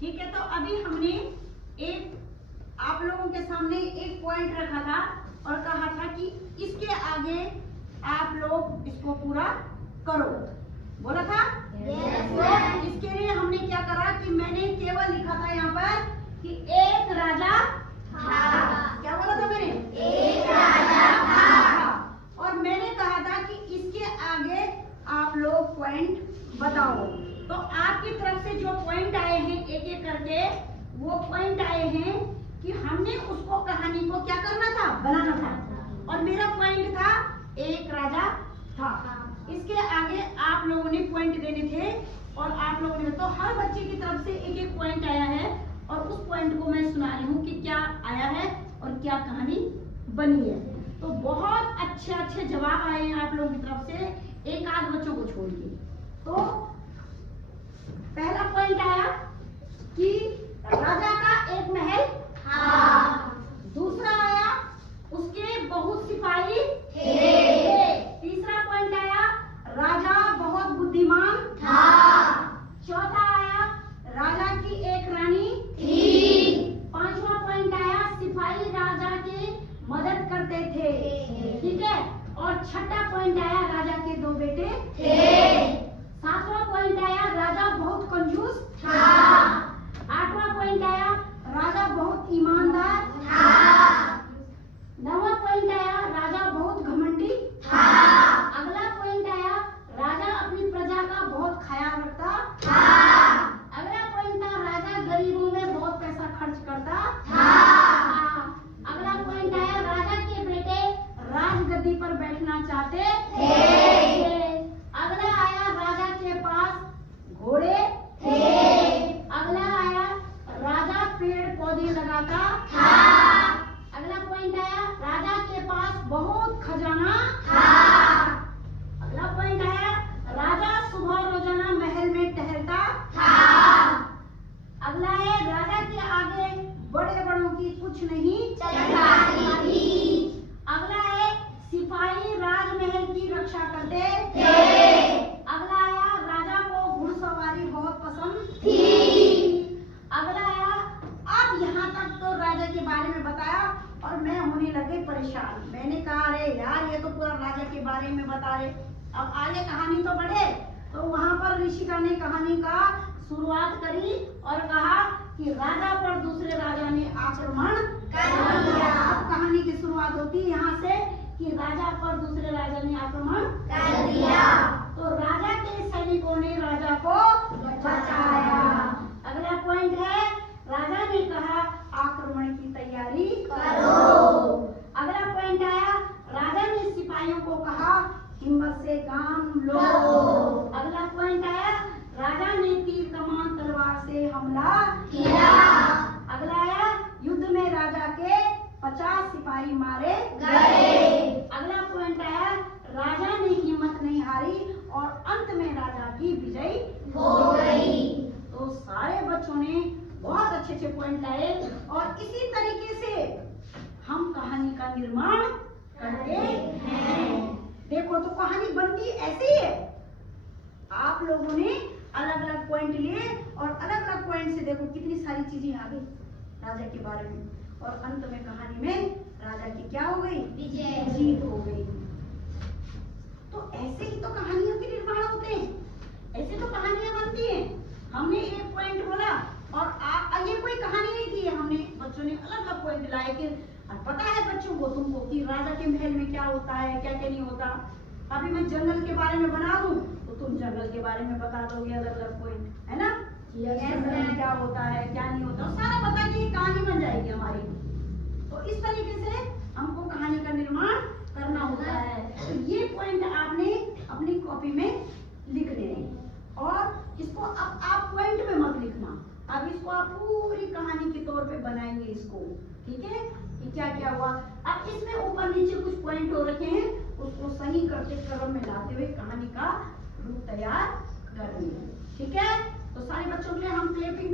ठीक है, तो अभी हमने एक आप लोगों के सामने एक पॉइंट रखा था और कहा था कि इसके आगे आप लोग इसको पूरा करो, बोला था। तो इसके लिए हमने क्या करा कि मैंने केवल लिखा था यहाँ पर कि एक राजा था। क्या बोला था मैंने? एक राजा था। और मैंने कहा था कि इसके आगे आप लोग पॉइंट बताओ। तो आपकी तरफ से जो पॉइंट आए हैं एक एक करके, वो पॉइंट आए हैं कि हमने उसको कहानी को क्या करना था, बनाना था। और मेरा पॉइंट था एक राजा था। इसके आगे आप लोगों ने पॉइंट देने थे और आप लोगों ने, तो हर बच्चे की तरफ से एक एक पॉइंट आया है और उस पॉइंट को मैं सुना रही हूँ कि क्या आया है और क्या कहानी बनी है। तो बहुत अच्छे अच्छे जवाब आए हैं आप लोगों की तरफ से, एक आध बच्चों को छोड़ के। तो पहला पॉइंट आया कि राजा का एक महल था। दूसरा आया उसके बहुत सिपाही थे। तीसरा पॉइंट आया राजा बहुत बुद्धिमान था। चौथा आया राजा की एक रानी थी। पांचवा पॉइंट आया सिपाही राजा की मदद करते थे, ठीक है। और छठा पॉइंट आया राजा के दो बेटे थे। सातवां पॉइंट आया राजा बहुत कंजूस था। आठवां पॉइंट आया राजा बहुत ईमानदार था। नौवां पॉइंट आया राजा बहुत घमंडी था। अगला पॉइंट आया राजा अपनी प्रजा का बहुत ख्याल रखता था। अगला पॉइंट था राजा गरीबों में बहुत पैसा खर्च करता था। अगला पॉइंट आया राजा के बेटे राजगद्दी पर बैठना चाहते थे। अगला आया राजा के पास घोड़े थे। अगला आया राजा पेड़ पौधे लगाता था। अगला पॉइंट आया राजा के पास बहुत खजाना था। अगला पॉइंट आया राजा सुबह रोजाना महल में टहलता था। अगला है राजा के आगे बड़े बड़ों की कुछ नहीं चलती थी। अगला है सिपाही राजमहल की रक्षा करते थे। अगला आया राजा को घुड़सवारी बहुत पसंद थी। अगला आया, अब यहाँ तक तो राजा के बारे में बताया और मैं होने लगे परेशान। मैंने कहा अरे यार ये तो पूरा राजा के बारे में बता रहे, अब आगे कहानी तो बढ़े। तो वहां पर ऋषिका ने कहानी का शुरुआत करी और कहा कि राजा पर दूसरे राजा ने आक्रमण कर दिया। अब कहानी की शुरुआत होती है यहाँ से कि राजा पर दूसरे राजा ने आक्रमण कर दिया। तो राजा के सैनिकों ने राजा को बचाया। अगला पॉइंट है राजा ने कहा आक्रमण की तैयारी करो। अगला पॉइंट आया राजा ने सिपाहियों को कहा हिम्मत से काम लो। अगला पॉइंट आया राजा ने तीर कमान तलवार से हमला किया। अगला आया युद्ध में राजा के 50 सिपाही मारे गए। अगला पॉइंट आया राजा ने हिम्मत नहीं हारी और अंत में राजा की विजय हो गई। तो सारे बच्चों ने बहुत अच्छे अच्छे पॉइंट लाए और इसी तरीके से हम कहानी का निर्माण करते हैं। देखो तो कहानी बनती ऐसे ही है। आप लोगों ने अलग अलग पॉइंट लिए और अलग अलग पॉइंट से देखो कितनी सारी चीजें आ गई राजा के बारे में और अंत में कहानी में राजा की क्या हो गई, विजय, जीत हो गई। तो ऐसे ही तो कहानियों के निर्माण होते हैं, ऐसे तो कहानियां बनती हैं। हमने एक पॉइंट बोला और ये कोई कहानी नहीं थी, हमने बच्चों ने अलग अलग पॉइंट लाए कि पता है बच्चों को तुमको कि राजा के महल में क्या होता है क्या क्या नहीं होता। अभी मैं जंगल के बारे में बना दूं तो तुम जंगल के बारे में बता दोगे अलग अलग पॉइंट, है ना। जंगल में क्या होता है क्या नहीं होता सारा बता के कहानी बन जाएगी हमारी। तो इस तरीके से हमको कहानी का निर्माण करना होता है। तो ये पॉइंट आपने अपनी कॉपी में लिख लेना और इसको अब आप पॉइंट में मत लिखना, अब इसको आप पूरी कहानी के तौर पे बनाएंगे इसको, ठीक है कि क्या क्या हुआ। अब इसमें ऊपर नीचे कुछ पॉइंट हो रखे हैं, उसको सही करते क्रम में लाते हुए कहानी का रूप तैयार करेंगे, ठीक है। तो सारे बच्चों के लिए हम क्लिपिंग